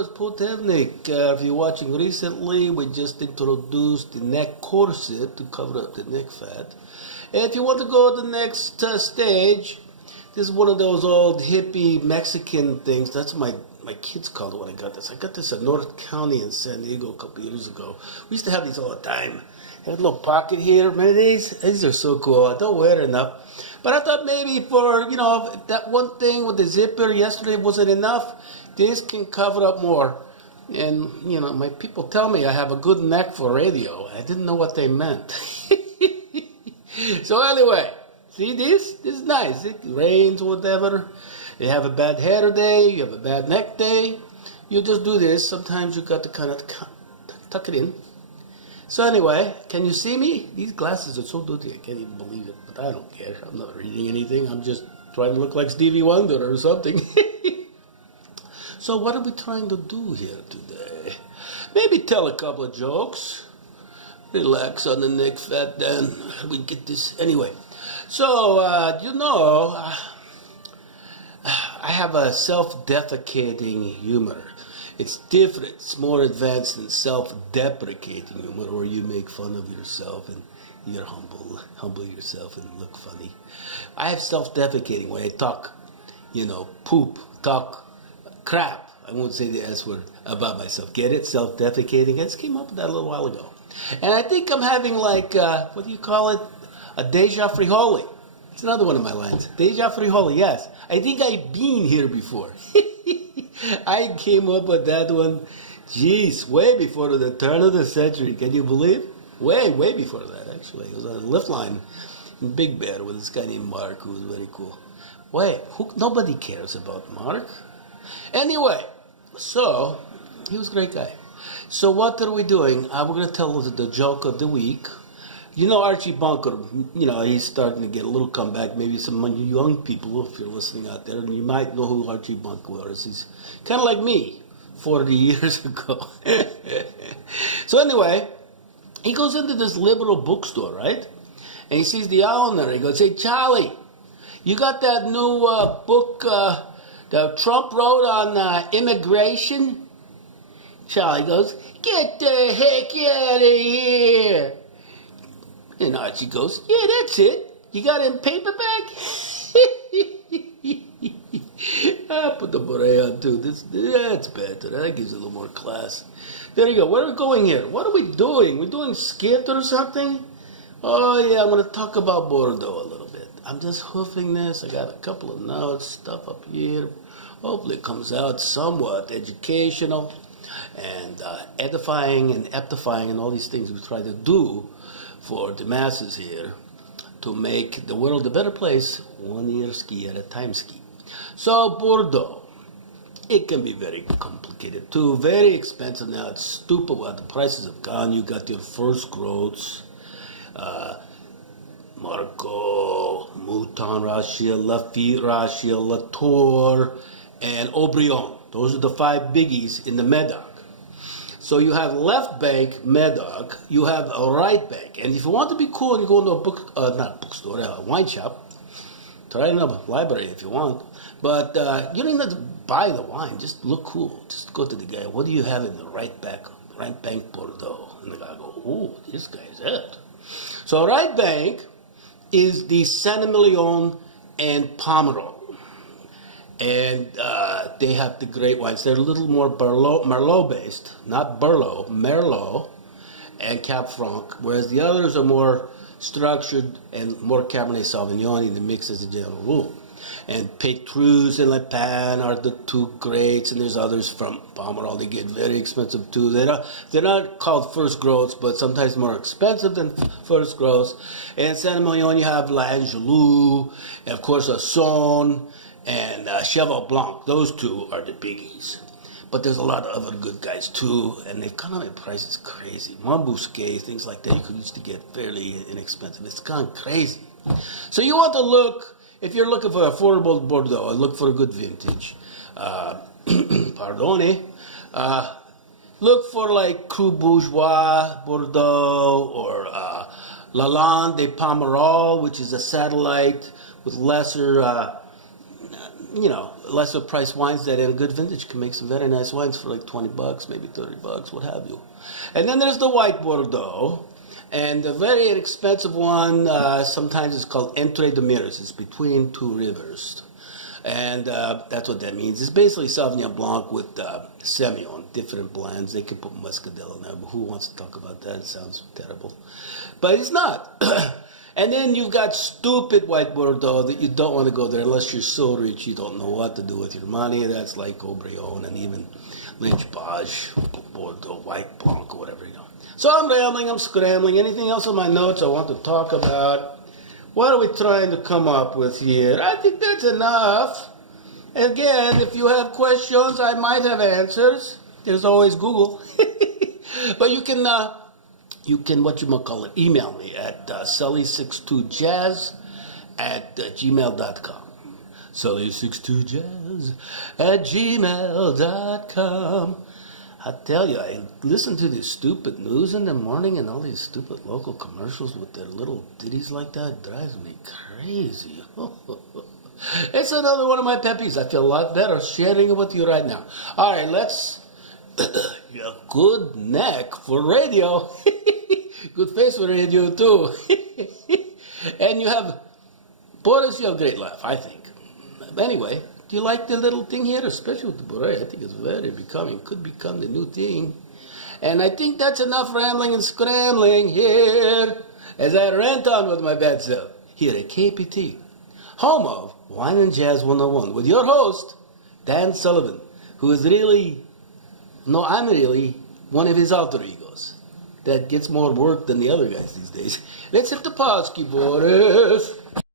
Boris Potevnik. If you're watching recently, we just introduced the neck corset to cover up the neck fat. And if you want to go to the next stage, this is one of those old hippie Mexican things. That's my kids called it when I got this. I got this at North County in San Diego a couple years ago. We used to have these all the time. Had a little pocket here. Man, these are so cool. I don't wear it enough. But I thought maybe for, if that one thing with the zipper yesterday wasn't enough, this can cover up more. And, my people tell me I have a good neck for radio. I didn't know what they meant. So anyway, see this? This is nice. It rains or whatever. You have a bad hair day, you have a bad neck day. You just do this. Sometimes you got to kind of tuck it in. So anyway, can you see me? These glasses are so dirty, I can't even believe it. But I don't care. I'm not reading anything. I'm just trying to look like Stevie Wonder or something. So what are we trying to do here today? Maybe tell a couple of jokes. Relax on the neck fat, then we get this. Anyway, so, I have a self-defecating humor. It's different. It's more advanced than self-deprecating humor, where you make fun of yourself and you're humble yourself and look funny. I have self-defecating, where I talk, poop, talk crap. I won't say the S word about myself. Get it? Self-defecating. I just came up with that a little while ago. And I think I'm having what do you call it? A deja frijoli. It's another one of my lines. Deja frijoli, yes. I think I've been here before. I came up with that one, way before the turn of the century. Can you believe? Way before that, actually. It was on a lift line in Big Bear with this guy named Mark, who was very cool. Nobody cares about Mark. Anyway, so, he was a great guy. So what are we doing? We're going to tell the joke of the week. Archie Bunker, he's starting to get a little comeback. Maybe some young people, if you're listening out there, and you might know who Archie Bunker was. He's kind of like me 40 years ago. So anyway, he goes into this liberal bookstore, right? And he sees the owner. He goes, "Hey, Charlie, you got that new book that Trump wrote on immigration?" Charlie goes, "Get the heck out of here." And Archie goes, "Yeah, that's it. You got it in paperback?" I put the beret on too. That's better. That gives it a little more class. There you go. Where are we going here? What are we doing? We're doing skit or something? Oh yeah, I'm going to talk about Bordeaux a little bit. I'm just hoofing this. I got a couple of notes, stuff up here. Hopefully it comes out somewhat educational and edifying and eptifying and all these things we try to do for the masses here to make the world a better place, one year ski at a time ski. So Bordeaux, it can be very complicated too, very expensive now. It's stupid what the prices have gone. You got your first growths, Marco, Mouton Rachel, Lafitte Rachel, Latour, and Aubryon. Those are the 5 biggies in the Medoc. So you have left bank, Medoc, you have a right bank. And if you want to be cool and you go into a wine shop, try it in a library if you want. But you don't even have to buy the wine, just look cool. Just go to the guy, "What do you have in the right bank Bordeaux?" And the guy goes, "Oh, this guy's it." So right bank is the Saint-Emilion and Pomerol. And they have the great wines. They're a little more Merlot based, not Burlot, Merlot and Cab Franc, whereas the others are more structured and more Cabernet Sauvignon in the mix as a general rule. And Petrus and Le Pen are the 2 greats, and there's others from Pomerol. They get very expensive too. They're not called first growths, but sometimes more expensive than first growths. And Saint-Emilion, you have L'Angelou, and of course Saône, and Cheval Blanc. Those 2 are the biggies. But there's a lot of other good guys too, and they've gone up in prices crazy. Montbousquet, things like that, you could used to get fairly inexpensive. It's gone crazy. So you want to look, if you're looking for affordable Bordeaux, look for a good vintage. Pardon. Look for like Cru Bourgeois Bordeaux or Lalande de Pomerol, which is a satellite with lesser lesser price wines that in good vintage can make some very nice wines for like $20, maybe $30, what have you. And then there's the white Bordeaux. And the very inexpensive one, sometimes it's called Entre de Mers. It's between two rivers. And that's what that means. It's basically Sauvignon Blanc with Semillon, different blends. They could put Muscadel in there, but who wants to talk about that? It sounds terrible. But it's not. And then you've got stupid white Bordeaux that you don't want to go there unless you're so rich you don't know what to do with your money. That's like Aubryon and even Lynch Bage, Bordeaux, White Blanc, or whatever, So I'm rambling, I'm scrambling. Anything else on my notes I want to talk about? What are we trying to come up with here? I think that's enough. Again, if you have questions, I might have answers. There's always Google. But you can email me at sully62jazz@gmail.com. sully62jazz@gmail.com. I tell you, I listen to this stupid news in the morning and all these stupid local commercials with their little ditties like that. It drives me crazy. It's another one of my pet peeves. I feel a lot better sharing it with you right now. All right, let's... Your good neck for radio. Good face for radio, too. And you have... Boris, you have a great laugh, I think. Anyway... Do you like the little thing here, especially with the beret? I think it's very becoming. Could become the new thing. And I think that's enough rambling and scrambling here as I rant on with my bad self here at KPT, home of Wine and Jazz 101, with your host, Dan Sullivan, who is really, I'm really one of his alter egos that gets more work than the other guys these days. Let's hit the pause key, Boris.